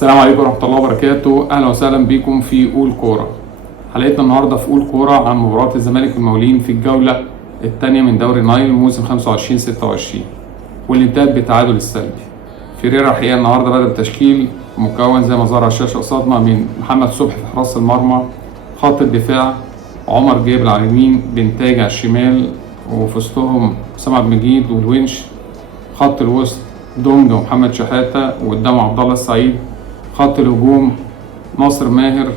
السلام عليكم ورحمة الله وبركاته. أهلا وسهلا بكم في قول كورة. حلقتنا النهاردة في قول كورة عن مباراة الزمالك والمقاولين في الجولة الثانية من دوري النايل موسم 25-26 واللي انتهت بالتعادل السلبي. فيريرا الحقيقة النهاردة بدأ بتشكيل مكون زي ما ظهر على الشاشة قصادنا من محمد صبحي في حراسة المرمى، خط الدفاع عمر جابر على اليمين، بنتاج على الشمال، وفي وسطهم أسامة عبد المجيد والونش. خط الوسط دونجا ومحمد شحاتة، وقدامه عبد الله السعيد. خط الهجوم ناصر ماهر،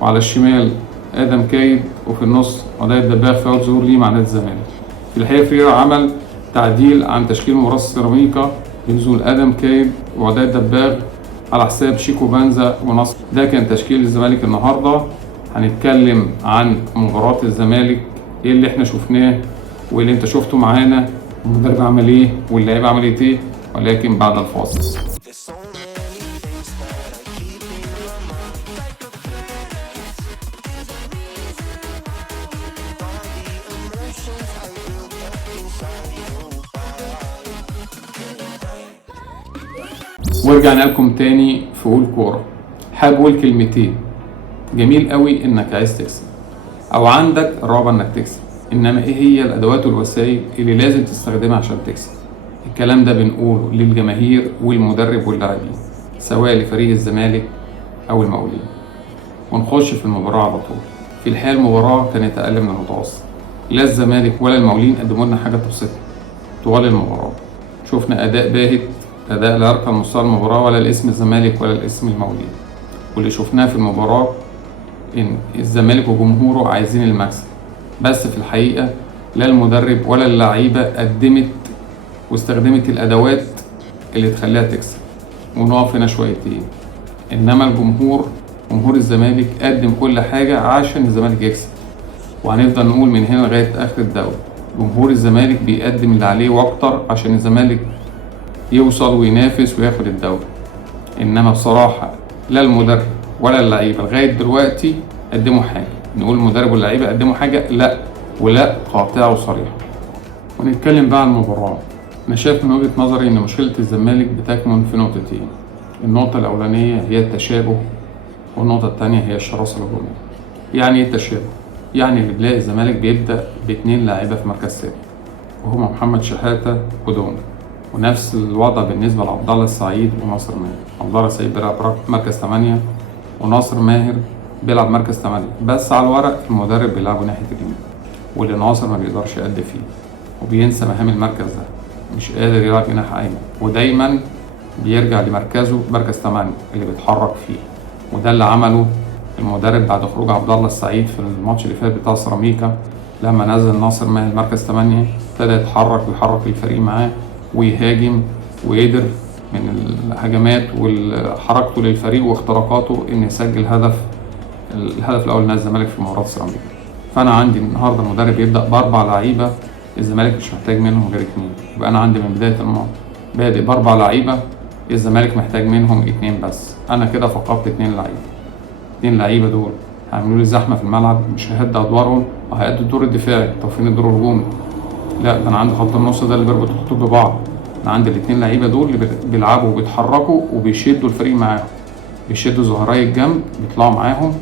وعلى الشمال آدم كايد، وفي النص عدي الدباغ في أول ظهور ليه مع نادي الزمالك. في الحقيقة فيريرا عمل تعديل عن تشكيل مباراة سيراميكا بنزول آدم كايد وعدي الدباغ على حساب شيكو بنزا ونصر. ده كان تشكيل الزمالك النهارده. هنتكلم عن مباراة الزمالك، ايه اللي احنا شفناه وايه اللي انت شفته معانا، المدرب عمل ايه واللاعب عملت ايه، ولكن بعد الفاصل. ورجعنا لكم تاني في قول كورة. حابب اقول كلمتين. جميل قوي انك عايز تكسب او عندك الرغبة انك تكسب، انما ايه هي الادوات والوسائل اللي لازم تستخدمها عشان تكسب؟ الكلام ده بنقوله للجماهير والمدرب واللاعبين سواء لفريق الزمالك او المقاولين. ونخش في المباراة على طول. في الحقيقة المباراة كانت اقل من المتوسط، لا الزمالك ولا المقاولين قدموا لنا حاجة تبسطنا طوال المباراة. شفنا اداء باهت، اداء لا يرقى مستوى المباراة ولا الاسم الزمالك ولا الاسم المقاولين. واللي شفناه في المباراة ان الزمالك وجمهوره عايزين المكسب، بس في الحقيقة لا المدرب ولا اللعيبة قدمت واستخدمت الادوات اللي تخليها تكسب. ونقف هنا شويتين، انما جمهور الزمالك قدم كل حاجة عشان الزمالك يكسب، وهنفضل نقول من هنا لغاية اخر الدوري جمهور الزمالك بيقدم اللي عليه واكتر عشان الزمالك يوصل وينافس وياخد الدوري. انما بصراحة لا المدرب ولا اللعيبة لغاية دلوقتي قدموا حاجة. نقول المدرب واللعيبة قدموا حاجة؟ لا، ولا قاطعة وصريحة. ونتكلم بقى عن المباراة. أنا شايف من وجهة نظري إن مشكلة الزمالك بتكمن في نقطتين. النقطة الأولانية هي التشابه، والنقطة الثانية هي الشراسة الهجومية. يعني إيه التشابه؟ يعني اللي بنلاقي الزمالك بيبدأ باتنين لاعيبة في مركز ثابت وهما محمد شحاتة ودونجا، ونفس الوضع بالنسبة لعبد الله السعيد وناصر ماهر. عبد الله السعيد بيلعب مركز 8 وناصر ماهر بيلعب مركز 8، بس على الورق المدرب بيلعبه ناحية اليمين، واللي ناصر ما بيقدرش يأدي فيه وبينسى مهام المركز ده، مش قادر يلعب جناح أيمن، ودايما بيرجع لمركزه مركز 8 اللي بيتحرك فيه. وده اللي عمله المدرب بعد خروج عبد الله السعيد في الماتش اللي فات بتاع سيراميكا، لما نزل ناصر ماهر مركز 8 ابتدى يتحرك ويحرك الفريق معاه ويهاجم، وقدر من الهجمات وحركته للفريق واختراقاته ان يسجل الهدف الاول لنادي الزمالك في مباراه سيراميكا. فانا عندي النهارده المدرب يبدا باربع لعيبه، الزمالك مش محتاج منهم غير 2، يبقى انا عندي من بدايه الماتش بادئ باربع لعيبه، الزمالك محتاج منهم 2 بس. انا كده فقدت 2 لعيبه. 2 لعيبه دول هيعملوا لي زحمه في الملعب، مش ههد ادوارهم وهيأدوا الدور الدفاعي. طب فين الدور الهجومي؟ لا، ده انا عندي خط النص ده اللي بيربط الخطوط ببعض. انا عندي ال2 لعيبه دول اللي بيلعبوا وبيتحركوا وبيشدوا الفريق معاهم، بيشدوا ظهراي الجنب بيطلعوا معاهم،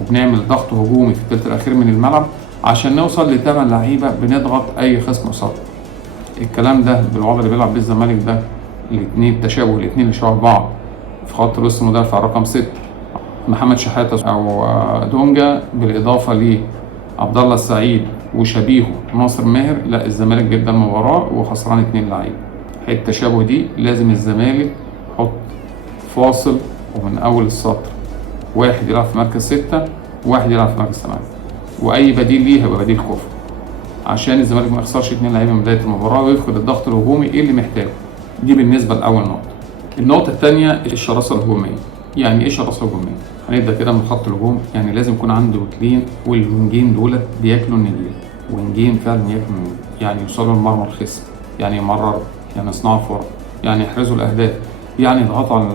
وبنعمل ضغط هجومي في الثلث الاخير من الملعب عشان نوصل ل8 لعيبه بنضغط اي خصم قصاد. الكلام ده بالوضع اللي بيلعب بيه الزمالك ده، الاثنين تشابه، الاثنين اللي شبه بعض في خط الوسط مدافع رقم 6 محمد شحاتة او دونجا، بالاضافه لعبد الله السعيد وشبيهه ناصر ماهر. لا، الزمالك بيبدا المباراه وخسران 2 لعيبه. حته التشابه دي لازم الزمالك يحط فاصل ومن اول السطر واحد يلعب في مركز 6 وواحد يلعب في مركز 8، واي بديل ليه هيبقى بديل كفر عشان الزمالك ما يخسرش 2 لعيبه من بدايه المباراه ويفقد الضغط الهجومي اللي محتاجه. دي بالنسبه لاول نقطه. النقطه الثانيه الشراسه الهجوميه. يعني ايه شراسه هجوميه؟ هنبدا كده من خط الهجوم. يعني لازم يكون عنده وكلين، والوينجين دولت بياكلوا النجيل، وينجين فعلا ياكلوا النجيل، يعني يوصلوا لمرمى الخصم، يعني يمرروا، يعني يصنعوا فرص، يعني يحرزوا الاهداف، يعني يضغطوا على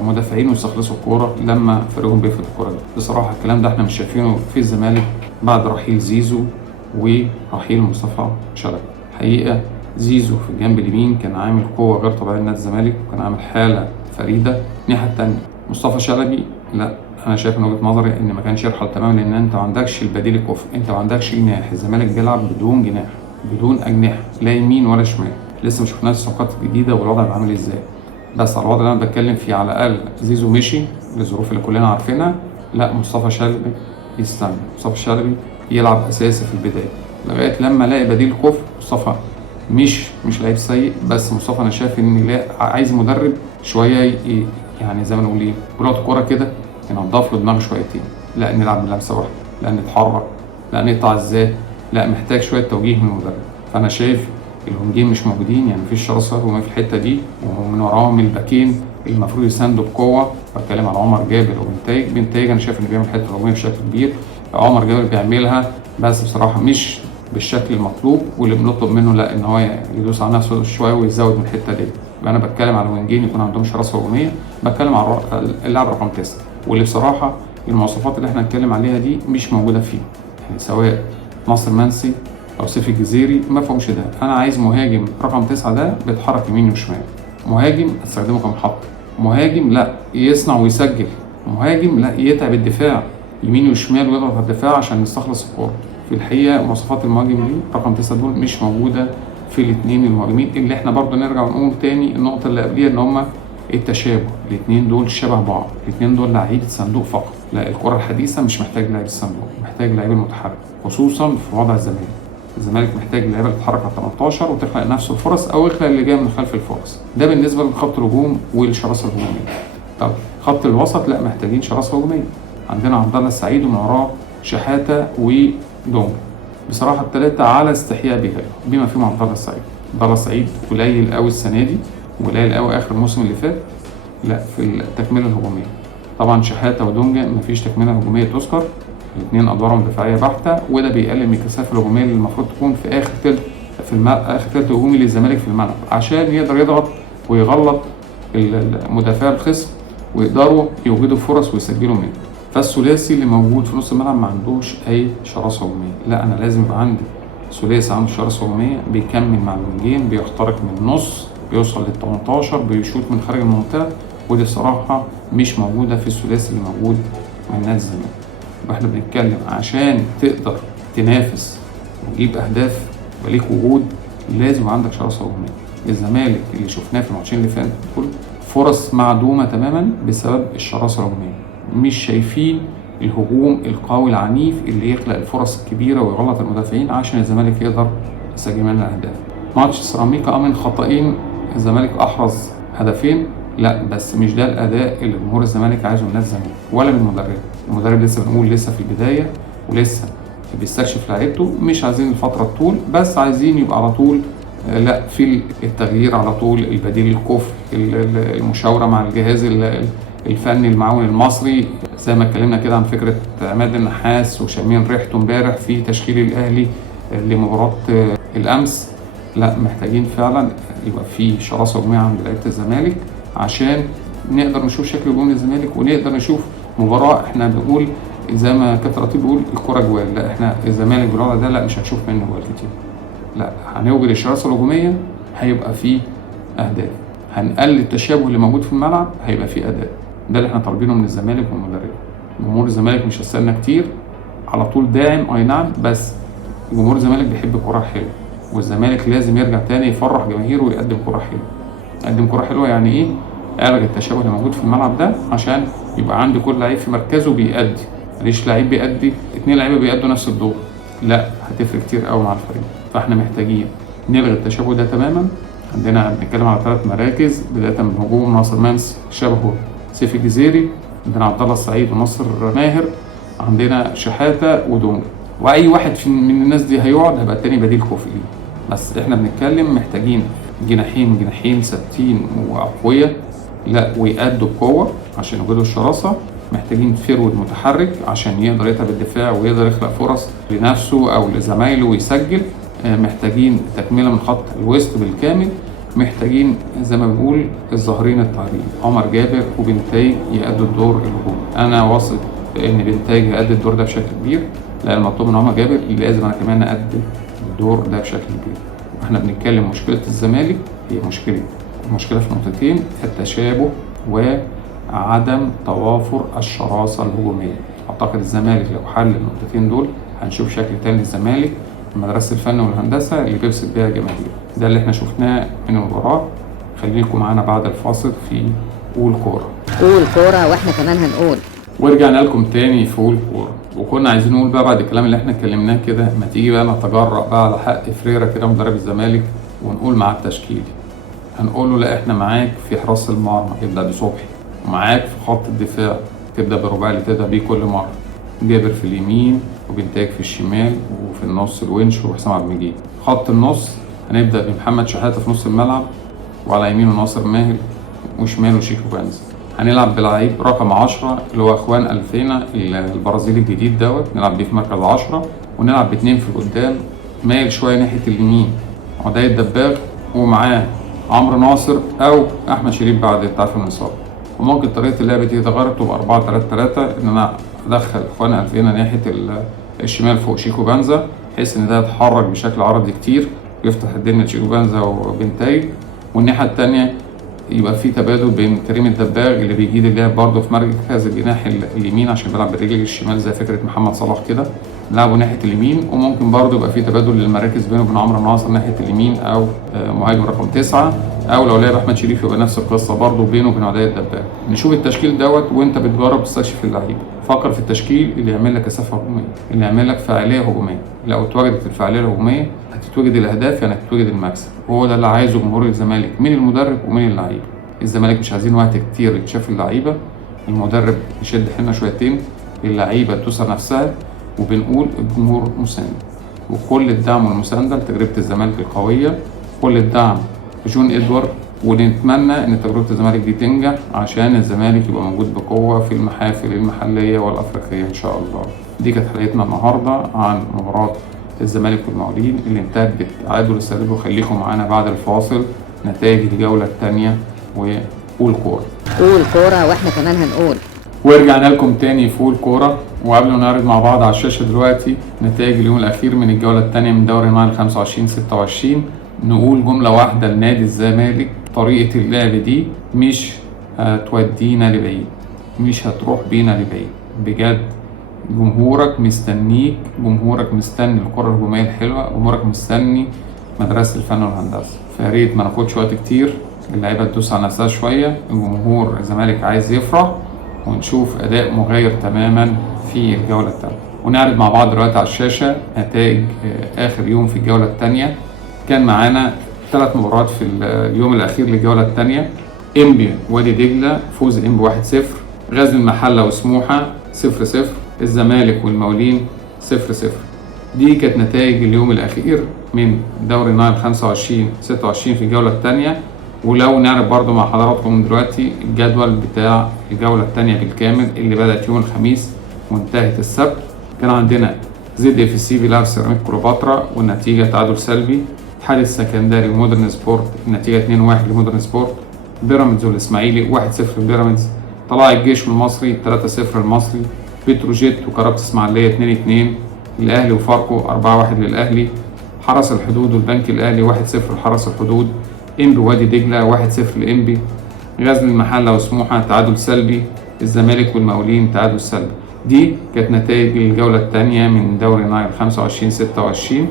المدافعين ويستخلصوا الكوره لما فريقهم بيفقد الكوره. بصراحه الكلام ده احنا مش شايفينه في الزمالك بعد رحيل زيزو ورحيل مصطفى شلبي. حقيقه زيزو في الجنب اليمين كان عامل قوه غير طبيعيه لنادي الزمالك، وكان عامل حاله فريده. الناحيه الثانيه مصطفى شلبي، لا انا شايف من وجهه نظري ان ما كانش يرحل تماما، لان انت ما عندكش البديل الكفء، انت ما عندكش جناح. الزمالك بيلعب بدون جناح، بدون اجنحه، لا يمين ولا شمال. لسه ما شفناش الصفقات الجديده والوضع بقى عامل ازاي، بس على الوضع اللي انا بتكلم فيه على الاقل زيزو مشي للظروف اللي كلنا عارفينها. لا مصطفى شلبي يستنى، مصطفى شلبي يلعب اساسي في البدايه لغايه لما الاقي بديل كفء. مصطفى مش لعيب سيء، بس مصطفى انا شايف ان لا عايز مدرب شويه يعني زي ما نقول ايه، بلغه الكوره كده، ينضف له دماغه شويتين. لا نلعب بلمسه واحده، لا نتحرك، لا نقطع ازاي، لا محتاج شويه توجيه من المدرب. فانا شايف الونجين مش موجودين، يعني مفيش شراسه هجوميه في الحته دي، ومن وراهم الباكين المفروض يساندوا بقوه. بتكلم على عمر جابر وبنتايج انا شايف انه بيعمل حته هجوميه بشكل كبير. عمر جابر بيعملها بس بصراحه مش بالشكل المطلوب، واللي بنطلب منه لا ان هو يدوس على نفسه شويه ويزود من الحته دي. يبقى انا بتكلم على وينجين يكون عندهم شراسه هجوميه، بتكلم على اللاعب رقم 9، واللي بصراحه المواصفات اللي احنا هنتكلم عليها دي مش موجوده فيه، يعني سواء ناصر منسي او سيف الجزيري ما فهمش ده. انا عايز مهاجم رقم 9 ده بيتحرك يمين وشمال، مهاجم استخدمه كمحطه، مهاجم لا يصنع ويسجل، مهاجم لا يتعب الدفاع يمين وشمال ويضغط على الدفاع عشان نستخلص الكوره. في الحقيقه مواصفات المهاجم دي رقم 9 دول مش موجوده في الاثنين المهاجمين، اللي احنا برضو نرجع ونقول تاني النقطه اللي قبليها ان هم التشابه. الاثنين دول شبه بعض، الاثنين دول لعيبه صندوق فقط. لا الكره الحديثه مش محتاج لعيب الصندوق، محتاج لعيب المتحرك، خصوصا في وضع الزمالك. الزمالك محتاج لعيبه اللي تتحرك على 18 وتخلق نفس الفرص او يخلق اللي جاي من خلف الفرص. ده بالنسبه لخط الهجوم والشراسه الهجوميه. طب خط الوسط لا محتاجين شراسه هجوميه، عندنا عبد الله السعيد ومن وراه شحاته ودونج. بصراحه الثلاثه على استحياء بما فيهم عبد الله السعيد. عبد الله السعيد قليل قوي السنه دي وقليل قوي اخر الموسم اللي فات، لا في التكمله الهجوميه. طبعا شحاته ودونجا مفيش تكمله هجوميه تذكر، الاثنين ادوارهم دفاعيه بحته، وده بيقلل من الكثافه الهجوميه اللي المفروض تكون في اخر ثلث اخر ثلث هجومي للزمالك في الملعب، عشان يقدر يضغط ويغلط المدافع الخصم ويقدروا يوجدوا فرص ويسجلوا منه. فالثلاثي اللي موجود في نص الملعب ما عندوش اي شراسه هجوميه. لا انا لازم يبقى عندي ثلاثي عنده شراسه هجوميه، بيكمل مع الوينجين، بيخترق من النص، بيوصل لل 18، بيشوط من خارج المنطقه، ودي الصراحه مش موجوده في الثلاثي اللي موجود من نادي الزمالك. واحنا بنتكلم عشان تقدر تنافس وتجيب اهداف وليك وجود لازم يبقى عندك شراسه هجوميه. الزمالك اللي شفناه في الماتشين اللي فاتوا دول فرص معدومه تماما بسبب الشراسه الهجوميه، مش شايفين الهجوم القوي العنيف اللي يخلق الفرص الكبيره ويغلط المدافعين عشان الزمالك يقدر يسجل منها اهداف. ماتش سيراميكا من خطأين الزمالك احرز هدفين، لا بس مش ده الاداء اللي جمهور الزمالك عايزه من الزمالك ولا من المدرب. المدرب لسه بنقول لسه في البدايه ولسه بيستكشف لعيبته، مش عايزين الفتره الطول، بس عايزين يبقى على طول لا في التغيير على طول، البديل الكفء، المشاوره مع الجهاز الفني المعاون المصري، زي ما اتكلمنا كده عن فكره عماد النحاس وشامين ريحته امبارح في تشكيل الاهلي لمباراه الامس. لا محتاجين فعلا يبقى في شراسه هجوميه عند لعيبه الزمالك عشان نقدر نشوف شكل هجوم الزمالك ونقدر نشوف مباراه. احنا بنقول زي ما كابتن رطيب بيقول الكره جوال، لا احنا الزمالك بالوضع ده لا مش هنشوف منه جوال كتير، لا هنوجد الشراسه الهجوميه هيبقى فيه اهداف، هنقلل التشابه اللي موجود في الملعب هيبقى فيه اداء. ده اللي احنا طالبينه من الزمالك والمدرب. جمهور الزمالك مش هستنى كتير، على طول داعم اي نعم، بس جمهور الزمالك بيحب الكره الحلوه، والزمالك لازم يرجع تاني يفرح جماهيره ويقدم كره حلوه. يقدم كره حلوه يعني ايه؟ الغي التشابه اللي موجود في الملعب ده عشان يبقى عندي كل لعيب في مركزه بيأدي، ماليش لعيب بيأدي 2 لعيبه بيأدوا نفس الدور، لا هتفرق كتير قوي مع الفريق. فاحنا محتاجين نلغي التشابه ده تماما. عندنا بنتكلم على 3 مراكز بدايه من هجوم ناصر منسي شبهه سيف الجزيري، عندنا عبد الله السعيد وناصر ماهر، عندنا شحاته ودونج، واي واحد من الناس دي هيقعد هيبقى التاني بديل كفء ليه. بس احنا بنتكلم محتاجين جناحين ثابتين واقوياء لا ويأدوا بقوه عشان يوجدوا الشراسه. محتاجين فيرود متحرك عشان يقدر يتعب الدفاع ويقدر يخلق فرص لنفسه او لزمايله ويسجل. محتاجين تكمله من خط الوسط بالكامل. محتاجين زي ما بنقول الظاهرين الطاهرين عمر جابر وبنتايج يأدوا الدور الهجومي. انا واثق ان بنتايج هيأدي الدور ده بشكل كبير، لان المطلوب من عمر جابر لازم انا كمان أأدي الدور ده بشكل كبير. واحنا بنتكلم مشكله الزمالك هي مشكله في نقطتين: التشابه وعدم توافر الشراسة الهجومية. أعتقد الزمالك لو حل النقطتين دول هنشوف شكل تاني للزمالك، مدرسة الفن والهندسة اللي بيبسط بيها الجماهير. ده اللي احنا شفناه من المباراة. خليكم معانا بعد الفاصل في قول كورة. قول كورة واحنا كمان هنقول. ورجعنا لكم تاني في قول كورة، وكنا عايزين نقول بقى بعد الكلام اللي احنا اتكلمناه كده، ما تيجي بقى نتجرأ بقى على حق فريرة كده مدرب الزمالك ونقول معاه التشكيل. هنقول له لا احنا معاك في حراس المرمى تبدأ بصبحي، ومعاك في خط الدفاع تبدأ برباعي اللي تبدأ بيه كل مرة، جابر في اليمين وبنتاج في الشمال، وفي النص الونش وحسام عبد المجيد. خط النص هنبدأ بمحمد شحاتة في نص الملعب، وعلى يمينه ناصر ماهر، وشماله شيكو بنز. هنلعب بلعيب رقم 10 اللي هو اخوان الفينا البرازيلي الجديد دوت، نلعب بيه في مركز 10، ونلعب باتنين في قدام مايل شويه ناحيه اليمين عدي الدباغ، ومعاه عمرو ناصر او احمد شريف بعد التعافي من الاصابه. وممكن طريقه اللعب دي تتغير تبقى 4-3-3، ان انا ادخل اخوان الفينا ناحيه الشمال فوق شيكو بنزا، بحيث ان ده يتحرك بشكل عرضي كتير ويفتح الدنيا لشيكو بنزا وبنتاي. والناحيه الثانيه يبقى في تبادل بين كريم الدباغ اللي بيجيد اللعب برضه في مركز الجناح اليمين عشان بيلعب بالرجل الشمال زي فكره محمد صلاح كده، لعبه ناحيه اليمين. وممكن برضه يبقى في تبادل للمراكز بينه وبين عمرو ناصر ناحيه اليمين، او مهاجم رقم 9، او لو لعب احمد شريف يبقى نفس القصه برضه بينه وبين عدي الدباغ. نشوف التشكيل دوت وانت بتجرب تستكشف اللعيبه. فكر في التشكيل اللي يعمل لك كثافه هجوميه، اللي يعمل لك فاعليه هجوميه. لو اتوجدت الفاعليه الهجوميه هتتوجد الاهداف، يعني هتتوجد المكسب. وهو ده اللي عايزه جمهور الزمالك من المدرب ومن اللعيبه. الزمالك مش عايزين وقت كتير يتشاف اللعيبه، المدرب يشد حيلنا شويتين، اللعيبه توصل نفسها، وبنقول الجمهور مساند. وكل الدعم والمسانده لتجربه الزمالك القويه، كل الدعم لجون ادوارد، ونتمنى ان تجربه الزمالك دي تنجح عشان الزمالك يبقى موجود بقوه في المحافل المحليه والافريقيه ان شاء الله. دي كانت حلقتنا النهارده عن مباراه الزمالك والمقاولين اللي انتهت بالتعادل السلبي. وخليكم معانا بعد الفاصل نتائج الجوله الثانيه وقول كورة. قول كورة واحنا كمان هنقول. ورجعنا لكم تاني في قول كورة، وقبل ما نعرض مع بعض على الشاشة دلوقتي نتائج اليوم الأخير من الجولة الثانية من دوري نايل 25-26، نقول جملة واحدة لنادي الزمالك: طريقة اللعب دي مش هتودينا لبعيد، مش هتروح بينا لبعيد بجد. جمهورك مستنيك، جمهورك مستني الكرة الهجومية الحلوة، جمهورك مستني مدرسة الفن والهندسة. فياريت ما ناخدش وقت كتير، اللعيبه تدوس على نفسها شويه، الجمهور الزمالك عايز يفرح، ونشوف اداء مغاير تماما في الجوله الثانيه. ونعرض مع بعض دلوقتي على الشاشه نتائج اخر يوم في الجوله الثانيه. كان معانا 3 مباريات في اليوم الاخير للجوله الثانيه. انبي وادي دجله، فوز انبي 1-0. غزل المحله وسموحه 0-0. الزمالك والمقاولين 0-0. دي كانت نتائج اليوم الاخير من دوري نايل 25-26 في الجوله الثانيه. ولو نعرف برضو مع حضراتكم دلوقتي الجدول بتاع الجولة الثانية بالكامل اللي بدأت يوم الخميس وانتهت السبت. كان عندنا زد اف سي بيلعب سيراميك كليوباترا والنتيجة تعادل سلبي. اتحاد السكندري ومودرن سبورت النتيجة 2-1 لمودرن سبورت. بيراميدز والاسماعيلي 1-0 لبيراميدز. طلائع الجيش والمصري 3-0 للمصري. بتروجيت وكرابس اسماعيلية 2-2. الاهلي وفاركو 4-1 للاهلي. حرس الحدود والبنك الاهلي 1-0 لحرس الحدود. انبي وادي دجله 1-0 لانبي. غزل المحله وسموحه تعادل سلبي. الزمالك والمقاولين تعادل سلبي. دي كانت نتائج الجوله الثانيه من دوري نايل 25-26.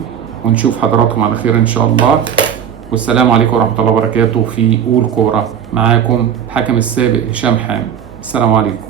ونشوف حضراتكم على خير ان شاء الله. والسلام عليكم ورحمه الله وبركاته في قول كوره. معاكم حكم السابق هشام حامد. السلام عليكم.